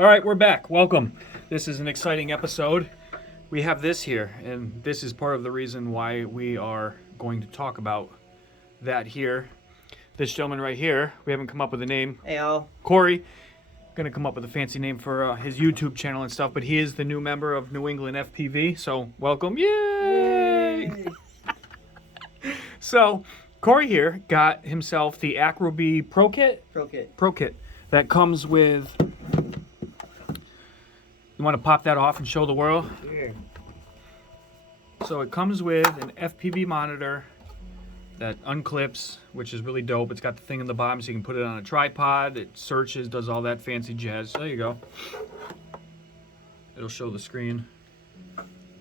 All right, we're back. Welcome. This is an exciting episode. We have this here, and this is part of the reason why we are going to talk about that here. This gentleman right here, we haven't come up with a name. Hey, all. Corey, gonna come up with a fancy name for his YouTube channel and stuff, but he is the new member of New England FPV, so welcome. Yay! So, Corey here got himself the Acrobee Pro Kit. Pro Kit. That comes with... You want to pop that off and show the world? Sure. So it comes with an FPV monitor that unclips, which is really dope. It's got the thing in the bottom so you can put it on a tripod. It searches, does all that fancy jazz. There you go. It'll show the screen.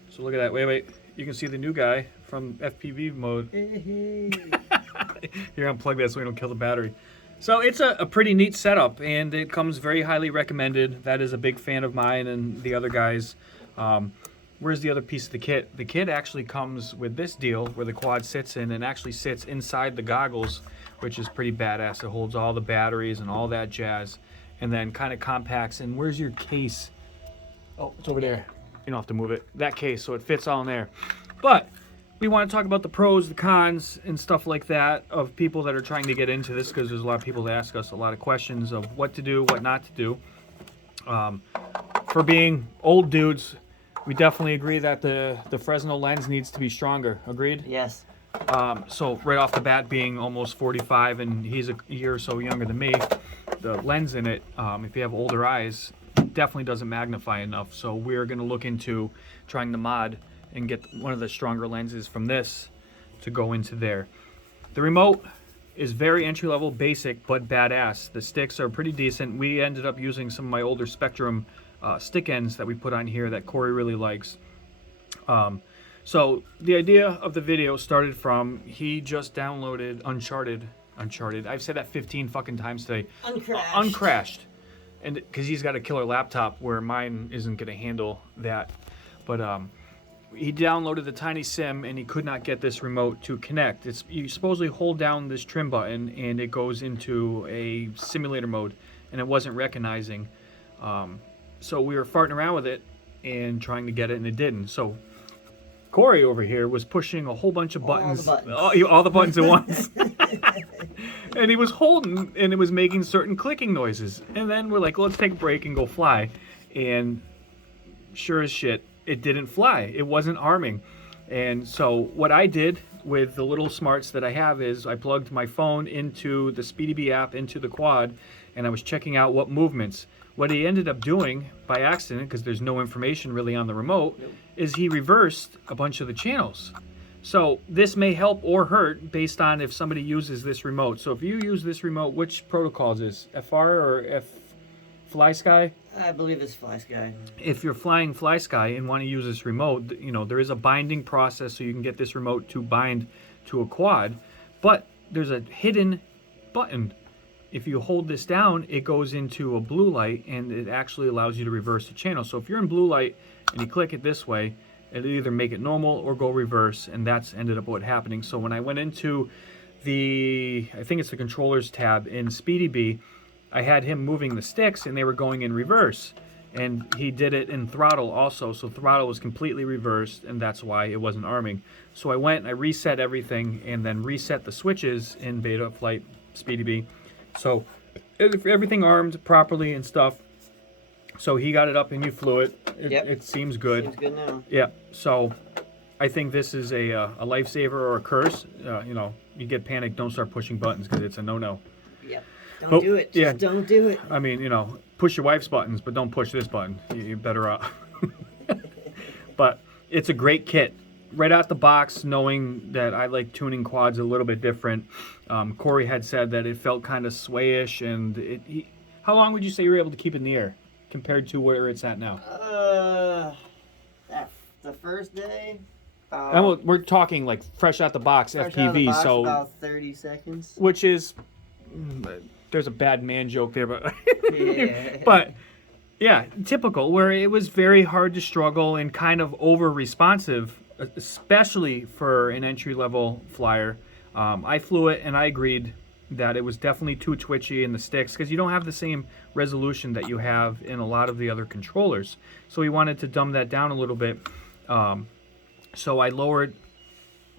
So look at that. Wait. You can see the new guy from FPV mode. Hey. Here, unplug that so we don't kill the battery. So it's a pretty neat setup, and it comes very highly recommended. That is a big fan of mine and the other guys. Where's the other piece of the kit? The kit actually comes with this deal where the quad sits in and actually sits inside the goggles, which is pretty badass. It holds all the batteries and all that jazz, and then kind of compacts. And where's your case? Oh, it's over there. You don't have to move it. That case, so it fits all in there. But we want to talk about the pros, the cons, and stuff like that of people that are trying to get into this, because there's a lot of people that ask us a lot of questions of what to do, what not to do. For being old dudes, we definitely agree that the Fresnel lens needs to be stronger. Agreed? Yes. So right off the bat, being almost 45 and he's a year or so younger than me, the lens in it, if you have older eyes, definitely doesn't magnify enough. So we're going to look into trying to mod and get one of the stronger lenses from this to go into there. The remote is very entry-level, basic, but badass. The sticks are pretty decent. We ended up using some of my older Spectrum stick ends that we put on here that Corey really likes. So the idea of the video started from, he just downloaded Uncharted. I've said that 15 fucking times today. Uncrashed. And because he's got a killer laptop where mine isn't going to handle that. But he downloaded the Tiny Sim and he could not get this remote to connect. You supposedly hold down this trim button and it goes into a simulator mode, and it wasn't recognizing. So we were farting around with it and trying to get it, and it didn't. So Corey over here was pushing a whole bunch of buttons. All the buttons at once. And he was holding, and it was making certain clicking noises. And then we're like, let's take a break and go fly. And sure as shit, it didn't fly. It wasn't arming. And so what I did with the little smarts that I have is I plugged my phone into the SpeedyBee app into the quad, and I was checking out what movements. What he ended up doing by accident, because there's no information really on the remote, is he reversed a bunch of the channels. So this may help or hurt based on if somebody uses this remote. So if you use this remote, which protocol is this? FR or FlySky? I believe it's FlySky. If you're flying FlySky and want to use this remote, there is a binding process so you can get this remote to bind to a quad, but there's a hidden button. If you hold this down, it goes into a blue light and it actually allows you to reverse the channel. So if you're in blue light and you click it this way, it'll either make it normal or go reverse, and that's ended up what happening. So when I went into I think it's the controllers tab in SpeedyBee, I had him moving the sticks and they were going in reverse, and he did it in throttle also. So throttle was completely reversed, and that's why it wasn't arming. So I went, I reset everything, and then reset the switches in Betaflight SpeedyBee. So everything armed properly and stuff. So he got it up and you flew it. It seems good. Seems good now. Yeah. So I think this is a lifesaver or a curse. You get panicked, don't start pushing buttons because it's a no-no. Yep. Don't do it. Just don't do it. I mean, push your wife's buttons, but don't push this button. You're better off. But it's a great kit. Right out the box, knowing that I like tuning quads a little bit different. Corey had said that it felt kind of swayish, and how long would you say you were able to keep it in the air compared to where it's at now? The first day. We're talking like fresh out the box FPV, so about 30 seconds. Which is, there's a bad man joke there, but Yeah. But yeah, typical, where it was very hard to struggle and kind of over responsive, especially for an entry level flyer. I flew it and I agreed that it was definitely too twitchy in the sticks because you don't have the same resolution that you have in a lot of the other controllers. So we wanted to dumb that down a little bit. So I lowered,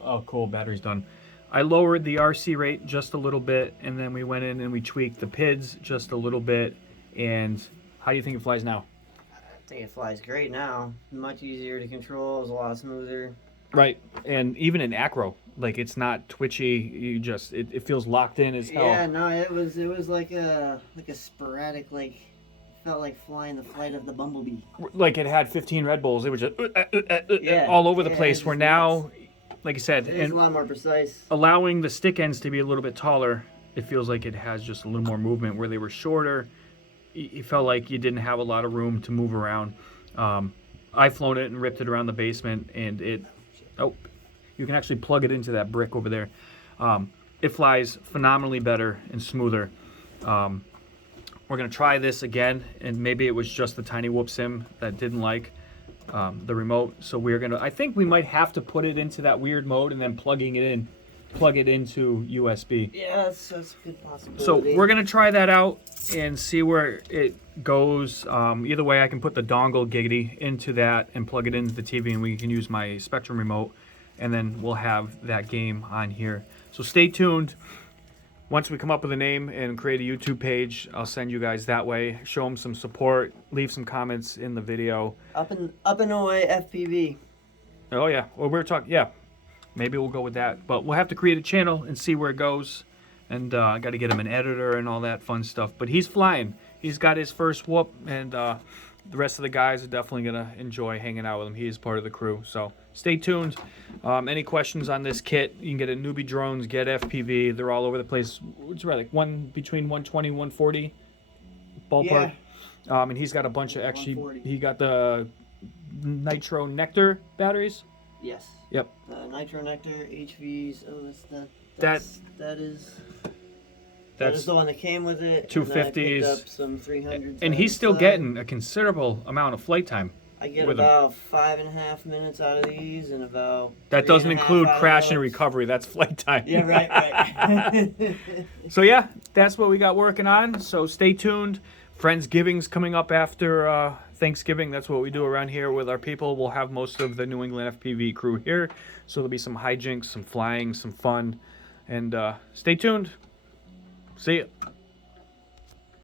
oh cool, battery's done. I lowered the RC rate just a little bit, and then we went in and we tweaked the PIDs just a little bit. And how do you think it flies now? I think it flies great now. Much easier to control. It's a lot smoother. Right, and even in acro, like it's not twitchy. You just it feels locked in as hell. Yeah, no, it was like a sporadic, like, felt like flying the flight of the bumblebee. Like it had 15 Red Bulls. It was just Yeah, all over the yeah, place. it's Where just now, like I said, It is a and lot more precise. allowing the stick ends to be a little bit taller, it feels like it has just a little more movement. Where they were shorter, you felt like you didn't have a lot of room to move around. I've flown it and ripped it around the basement, and it, oh, you can actually plug it into that brick over there. It flies phenomenally better and smoother. We're gonna try this again, and maybe it was just the Tiny Whoop Sim that didn't like the remote. So we're gonna, I think we might have to put it into that weird mode and then plug it into USB. Yeah, that's a good possibility. So we're gonna try that out and see where it goes. Either way, I can put the dongle giggity into that and plug it into the TV, and we can use my Spectrum remote, and then we'll have that game on here. So stay tuned. Once we come up with a name and create a YouTube page, I'll send you guys that way. Show them some support. Leave some comments in the video. Up and away FPV. Oh yeah, well we're talking, yeah. Maybe we'll go with that, but we'll have to create a channel and see where it goes. And I got to get him an editor and all that fun stuff. But he's flying. He's got his first whoop, and the rest of the guys are definitely gonna enjoy hanging out with him. He is part of the crew, so stay tuned. Any questions on this kit? You can get it at Newbie Drones, Get FPV. They're all over the place. It's right, like between 120 and 140 ballpark. Yeah. And he's got a bunch of actually. 140. He got the Nitro Nectar batteries. Yes. Yep. Nitro Nectar HVs. Oh, That that is the one that came with it. 250s. And then I picked up some 300s. and he's still getting a considerable amount of flight time. I get with 'em. about 5.5 minutes out of these, and about. That doesn't 3.5 include out of crash and those. recovery. That's flight time. Yeah, right. So yeah, that's what we got working on. So stay tuned. Friendsgiving's coming up after Thanksgiving. That's what we do around here with our people. We'll have most of the New England FPV crew here. So there'll be some hijinks, some flying, some fun. And stay tuned. See ya.